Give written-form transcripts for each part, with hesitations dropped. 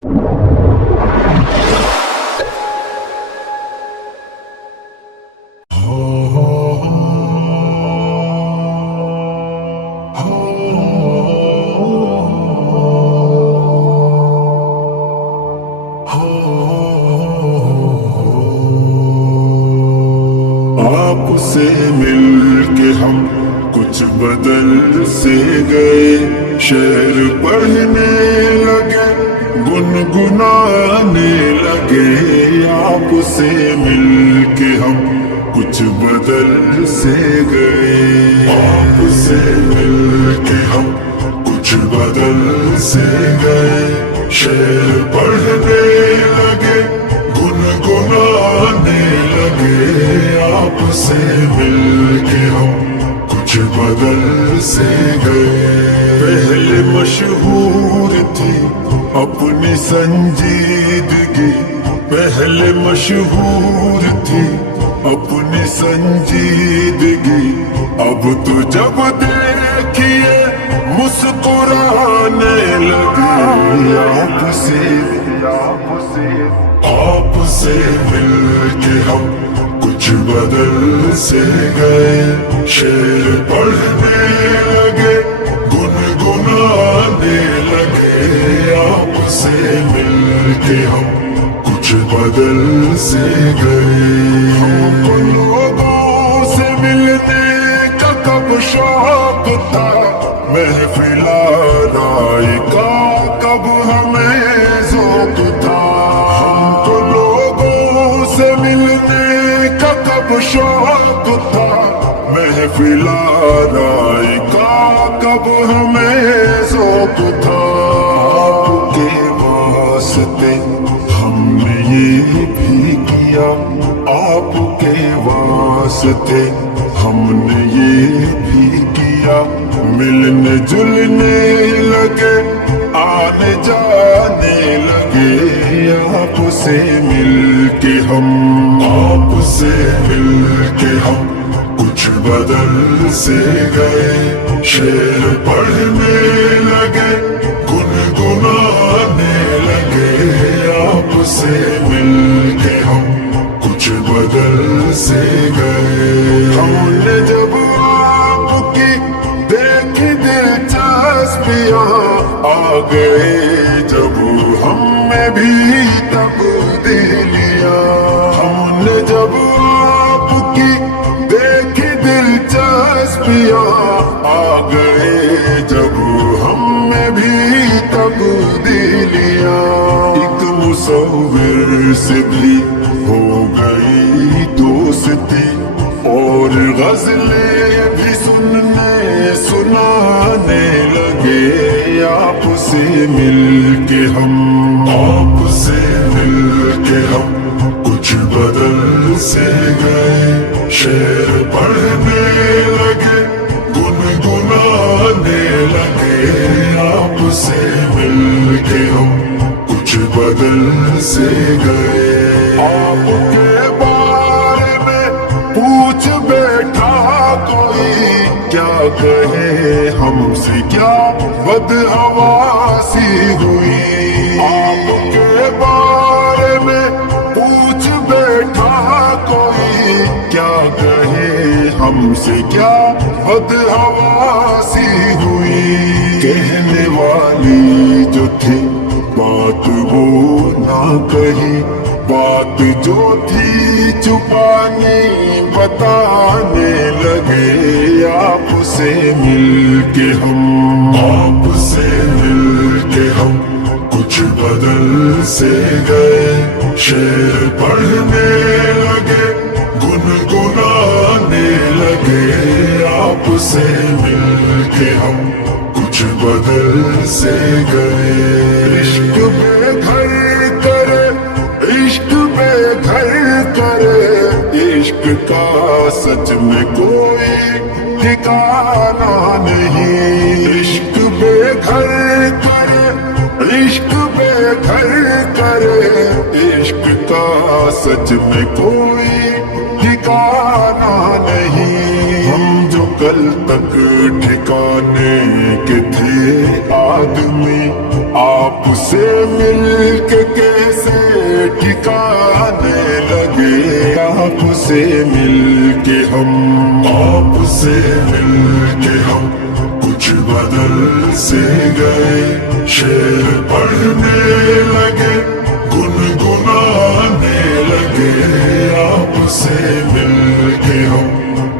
आपसे मिलके हम कुछ बदल से गए, शेर पढ़ने लगे, गुनगुनाने लगे। आपसे मिलके हम कुछ बदल से गए, आपसे मिलके हम कुछ बदल से गए, शेर पढ़ने लगे, गुनगुनाने लगे। आपसे मिलके हम कुछ बदल से गए। पहले मशहूर थी अपनी संजीदगी, पहले मशहूर थी अपनी संजीदगी। अब तो जब देखिए मुस्कुराने लगी। आपसे मिलके हम कुछ बदल से गए, शेर पढ़ने लगे, गुनगुनाने लगे। आपसे मिलके हम कुछ बदल से गए। हमको लोगों से मिलने का कब शौक था, महफिल आराई का कब हमें ज़ौक़ था। हमको लोगों से मिलने का कब शौक था, महफिल आराई का कब हमें ज़ौक़ था। आपके वास्ते हमने ये भी किया, आपके वास्ते हमने ये भी किया। मिलने जुलने लगे, आने जाने लगे। आपसे मिलके हम, आपसे मिलके हम कुछ बदल से गए, शेर पढ़ने लगे, गुनगुनाने लगे। आपसे मिलके हम कुछ बदल से गए। हमने जब आपकी देखी दिलचस्पियाँ, आ गए जब हमें भी तब्दीलियाँ। हमने जब आपकी देखी दिलचस्पियाँ, आ गए जब हमें भी तब्दीलियाँ। एक मुसव्विर से भी हो गई दोस्ती, और गज़लें भी सुनाने लगे। आपसे मिलके हम, आपसे मिलके हम कुछ बदल से गए, शेर पढ़ने लगे, गुनगुनाने लगे। आपसे मिलके हम कुछ बदल से गए। आपके बारे में पूछ बैठा कोई, क्या कहे हमसे क्या बदहवासी हुई। आपके बारे में पूछ बैठा कोई, क्या कहे हमसे क्या बदहवासी हुई। कहने वाली जो थी बात वो ना कही, बात जो थी छुपानी बताने लगे। आपसे मिलके हम, आपसे मिलके हम कुछ बदल से गए, शेर पढ़ने लगे, गुनगुनाने लगे। आपसे मिलके हम कुछ बदल से गए। इश्क बेघर करे, इश्क बेघर करे, इश्क का सच में कोई ठिकाना नहीं। इश्क बेघर करे, इश्क बेघर करे, इश्क का सच में कोई ठिकाना नहीं। हम जो कल तक ठिकाने के थे आदमी, आपसे से मिलके कैसे ठिकाने लगे, आपसे मिलके हम कुछ बदल से गए। शेर पढ़ने लगे, गुनगुनाने लगे, आपसे मिलके हम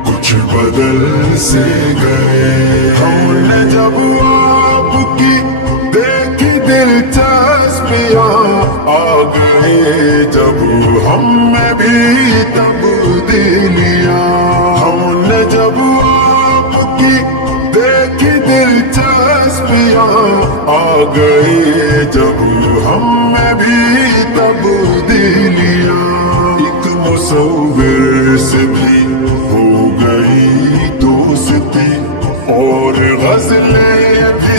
कुछ बदल से गए। हमने जब आपकी देखी दिलचस्पियां, आ गए जब हम में भी तब्दीलियां। हमने जब आपकी देखी दिलचस्पियां, आ गए जब हम में भी तब्दीलियां। एक मुसव्विर से भी हो गई दोस्ती, और गज़लें भी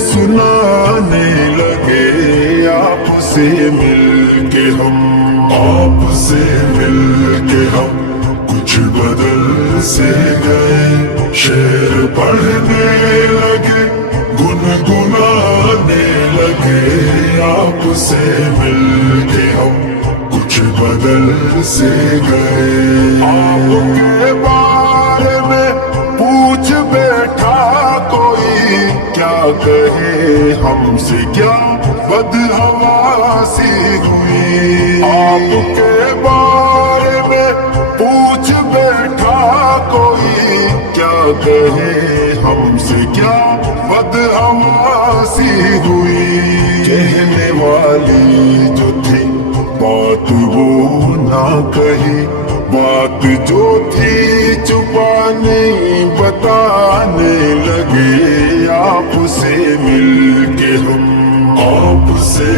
सुनाने लगे। आपसे मिलके हम कुछ बदल से गए। शेर पढ़ने लगे, गुनगुनाने लगे, आपसे मिलके हम कुछ बदल से गए। आपके बारे में पूछ बैठा कोई, क्या कहे हमसे क्या बदहवासी हुई। आपके बारे में पूछ बैठा कोई, क्या कहे हमसे क्या बदहवासी हुई। कहने वाली जो थी बात वो ना कही, बात जो थी छुपाने बताने लगे। आपसे मिलके हम आपसे